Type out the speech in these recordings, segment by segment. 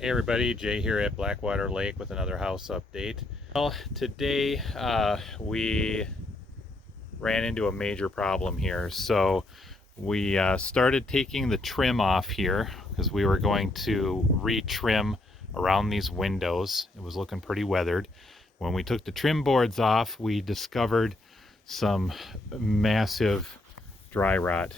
Hey everybody, Jay here at Blackwater Lake with another house update. Well, today we ran into a major problem here. So we started taking the trim off here because we were going to re-trim around these windows. It was looking pretty weathered. When we took the trim boards off, we discovered some massive dry rot.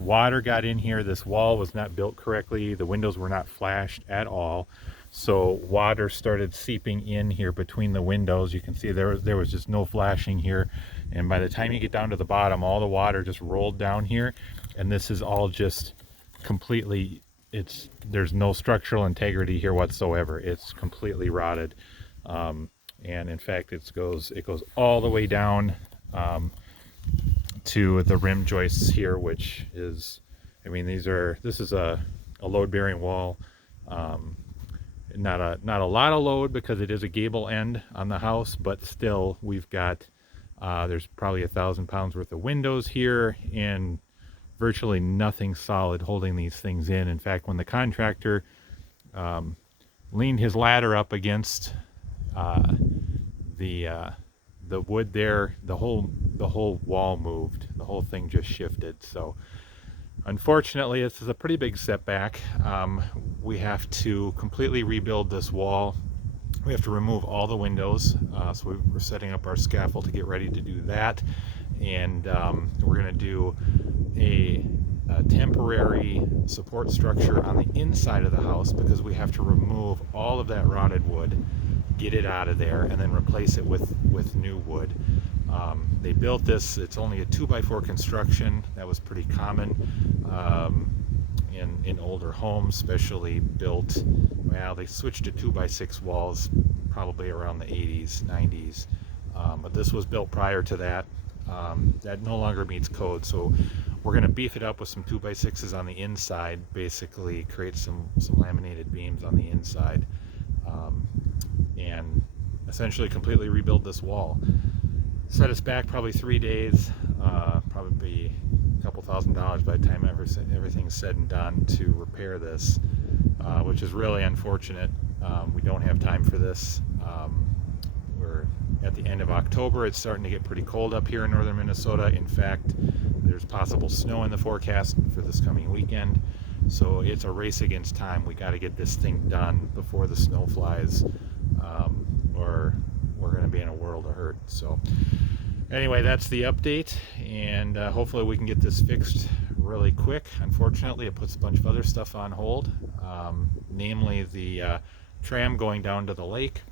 Water got in here. This wall was not built correctly. The windows were not flashed at all. So water started seeping in here between the windows. You can see there was just no flashing here. And by the time you get down to the bottom, all the water just rolled down here. And this is all just completely, there's no structural integrity here whatsoever. It's completely rotted. And in fact, it goes all the way down to the rim joists here, which is, I mean, this is a load-bearing wall. Not a lot of load because it is a gable end on the house, but still we've got there's probably 1,000 pounds worth of windows here and virtually nothing solid holding these things in. In fact, when the contractor leaned his ladder up against the wood there, the whole wall moved. The whole thing just shifted. So unfortunately, this is a pretty big setback. We have to completely rebuild this wall. We have to remove all the windows. So we're setting up our scaffold to get ready to do that. And we're going to do a temporary support structure on the inside of the house because we have to remove all of that rotted wood, get it out of there, and then replace it with new wood. They built this, it's only a 2x4 construction. That was pretty common in older homes, especially built, well, they switched to 2x6 walls probably around the 80s, 90s. But this was built prior to that. That no longer meets code, so we're going to beef it up with some 2x6s on the inside, basically create some laminated beams on the inside, and essentially completely rebuild this wall. Set us back probably 3 days, probably a couple $1,000s by the time everything's said and done to repair this, which is really unfortunate. We don't have time for this. We're at the end of October. It's starting to get pretty cold up here in northern Minnesota. In fact, there's possible snow in the forecast for this coming weekend. So it's a race against time. We got to get this thing done before the snow flies, or we're going to be in a world of hurt. So anyway, that's the update, and hopefully we can get this fixed really quick. Unfortunately, it puts a bunch of other stuff on hold, namely the tram going down to the lake,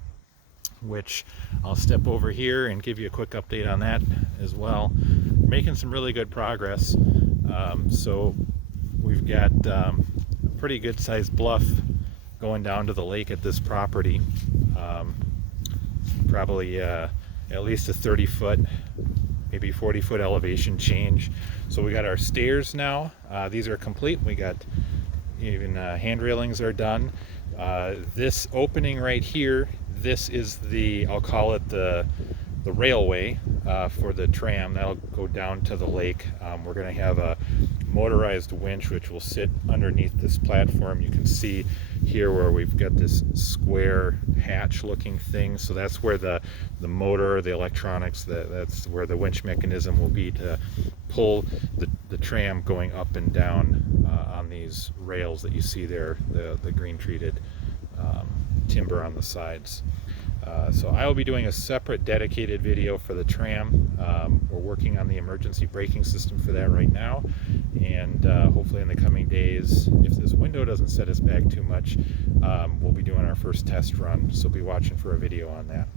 which I'll step over here and give you a quick update on that as well. We're making some really good progress. So we've got a pretty good sized bluff going down to the lake at this property. Probably at least a 30-foot, maybe 40-foot elevation change. So we got our stairs now. These are complete. We got even hand railings are done. This opening right here, this is I'll call it the railway for the tram. That'll go down to the lake. We're going to have a motorized winch which will sit underneath this platform. You can see here where we've got this square hatch looking thing. So that's where the motor, the electronics, that's where the winch mechanism will be to pull the tram going up and down on these rails that you see there, the green treated timber on the sides. So I will be doing a separate dedicated video for the tram. We're working on the emergency braking system for that right now, and hopefully in the coming days, if this window doesn't set us back too much, we'll be doing our first test run, so be watching for a video on that.